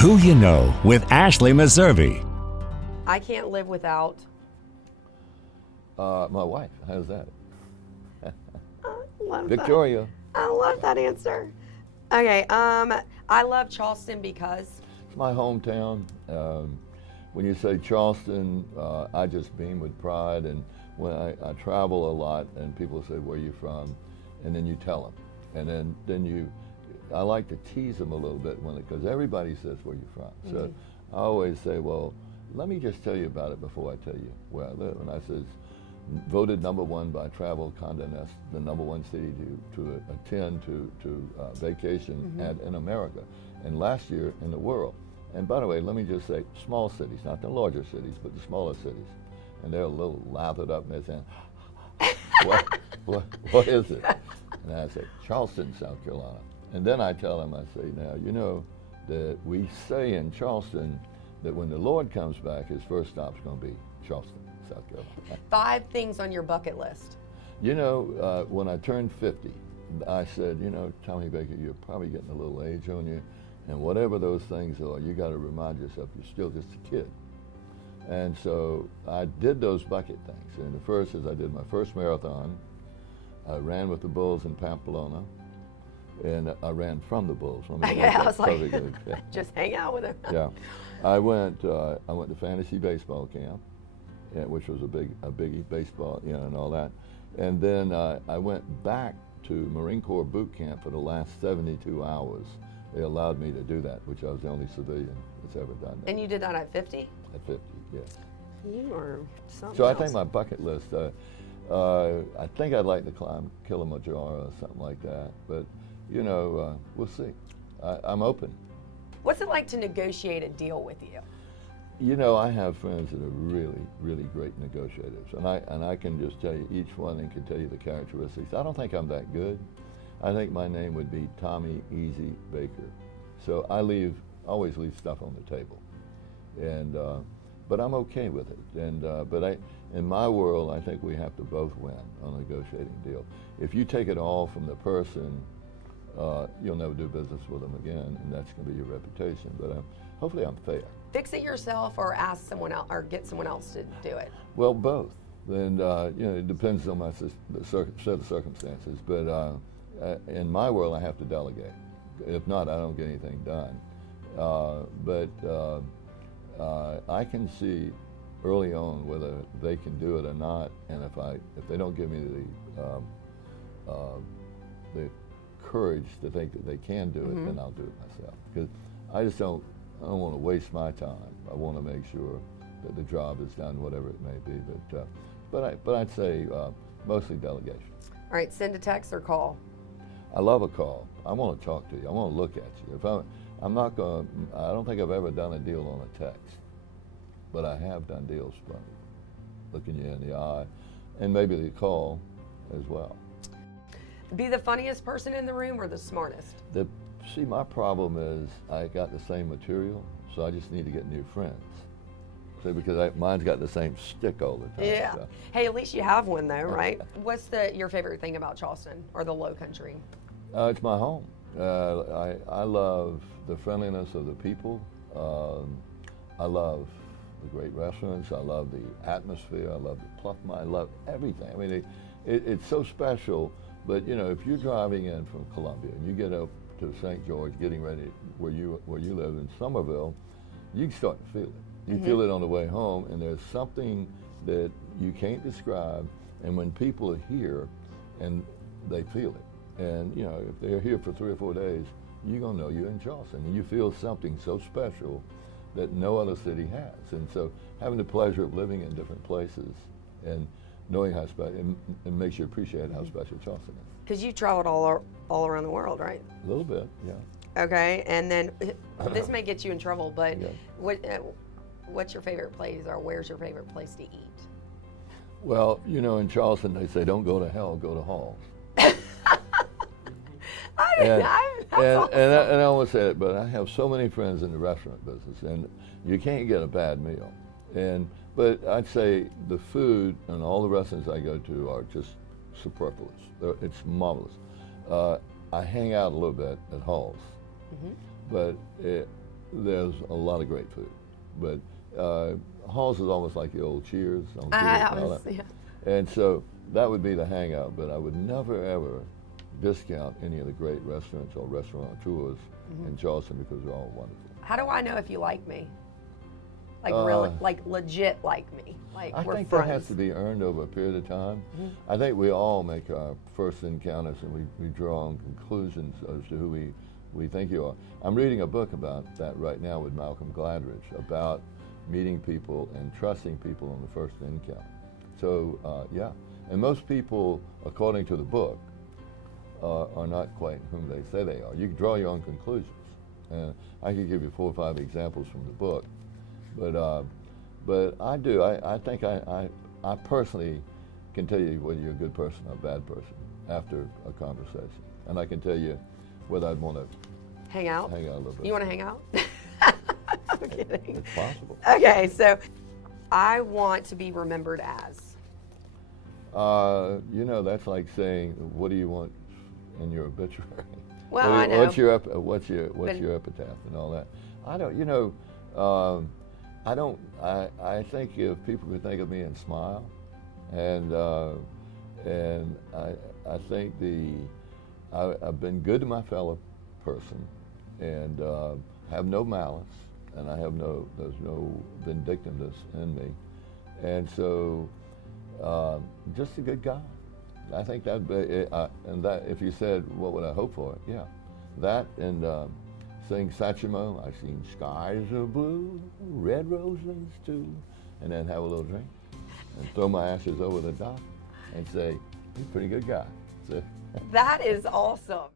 Who You Know with Ashley Meservey. I can't live without. My wife. How's that? Love Victoria. That. I love that answer. Okay. I love Charleston because. It's my hometown. When you say Charleston, I just beam with pride. And when I travel a lot, and people say, "Where are you from?" and then you tell them, and then I like to tease them a little bit because everybody says where you're from. Mm-hmm. So I always say, well, let me just tell you about it before I tell you where I live. And I says, voted #1 by Travel Condé Nast, the #1 city to attend to vacation in America, and last year in the world. And by the way, let me just say, small cities, not the larger cities, but the smaller cities. And they're a little lathered up and they're saying, what is it? And I say, Charleston, South Carolina. And then I tell them, I say, now, you know that we say in Charleston that when the Lord comes back, his first stop's going to be Charleston, South Carolina. 5 things on your bucket list. You know, when I turned 50, I said, you know, Tommy Baker, you're probably getting a little age on you, and whatever those things are, you got to remind yourself you're still just a kid. And so I did those bucket things. And the first is I did my first marathon. I ran with the Bulls in Pamplona. And I ran from the Bulls. I was like, just hang out with him. Yeah, I went to fantasy baseball camp, which was a biggie baseball, and all that. And then I went back to Marine Corps boot camp for the last 72 hours. They allowed me to do that, which I was the only civilian that's ever done that. And you did that at 50? At 50, yes. You are something So else. I think my bucket list. I think I'd like to climb Kilimanjaro or something like that, but. You know, we'll see. I'm open. What's it like to negotiate a deal with you? You know, I have friends that are really, really great negotiators, and I can just tell you each one and can tell you the characteristics. I don't think I'm that good. I think my name would be Tommy Easy Baker. So I always leave stuff on the table, and but I'm okay with it. And but in my world, I think we have to both win on a negotiating deal. If you take it all from the person. You'll never do business with them again, and that's going to be your reputation. But hopefully I'm fair. Fix it yourself or ask someone else or get someone else to do it? Well, both. And, it depends on my set of circumstances. But in my world, I have to delegate. If not, I don't get anything done. But I can see early on whether they can do it or not, and if they don't give me the courage to think that they can do it, then I'll do it myself. Because I don't want to waste my time. I want to make sure that the job is done, whatever it may be. But I'd say mostly delegation. All right, send a text or call. I love a call. I want to talk to you. I want to look at you. If I'm not going. I don't think I've ever done a deal on a text, but I have done deals by looking you in the eye, and maybe the call as well. Be the funniest person in the room or the smartest? See, my problem is I got the same material, so I just need to get new friends. See, because mine's got the same stick all the time. Yeah. So. Hey, at least you have one though, right? What's your favorite thing about Charleston or the Low Country? It's my home. I love the friendliness of the people. I love the great restaurants. I love the atmosphere. I love the pluff. I love everything. I mean, it's so special. But you know, if you're driving in from Columbia and you get up to St. George, getting ready where you live in Somerville, you can start to feel it. You feel it on the way home, and there's something that you can't describe. And when people are here, and they feel it, and you know, if they're here for 3 or 4 days, you're gonna know you're in Charleston, and you feel something so special that no other city has. And so, having the pleasure of living in different places and knowing how special, it makes you appreciate how special Charleston is. Because you've traveled all around the world, right? A little bit, yeah. Okay, and then this may get you in trouble, but Yeah. What's your favorite place, or where's your favorite place to eat? Well, you know, in Charleston they say, don't go to hell, go to Hall's. And I always say it, but I have so many friends in the restaurant business, and you can't get a bad meal. But I'd say the food and all the restaurants I go to are just superfluous. It's marvelous. I hang out a little bit at Hall's, but there's a lot of great food, but Hall's is almost like the old Cheers on TV and all that. Yeah. And so that would be the hangout, but I would never ever discount any of the great restaurants or restaurateurs in Charleston because they're all wonderful. How do I know if you like me? Like really, like legit like me? Like I we're think friends? that has to be earned over a period of time. I think we all make our first encounters and we draw on conclusions as to who we think you are. I'm reading a book about that right now with Malcolm Gladridge about meeting people and trusting people on the first encounter. So yeah, and most people, according to the book, are not quite whom they say they are. You can draw your own conclusions. I could give you 4 or 5 examples from the book, but I do. I think I personally can tell you whether you're a good person or a bad person after a conversation, and I can tell you whether I'd want to hang out. Hang out a little bit. You want to hang out? I'm kidding. It's possible. Okay, so I want to be remembered as. You know, that's like saying, what do you want in your obituary? Well, I know. What's your epitaph and all that? I don't. You know, I don't. I think if people could think of me and smile, and I think I've been good to my fellow person, and have no malice, and there's no vindictiveness in me, and so just a good guy. I think that, and that if you said what would I hope for, yeah, that and sing Satchmo. I've seen skies are blue, red roses too, and then have a little drink and throw my ashes over the dock and say, "You're a pretty good guy." So, That is awesome.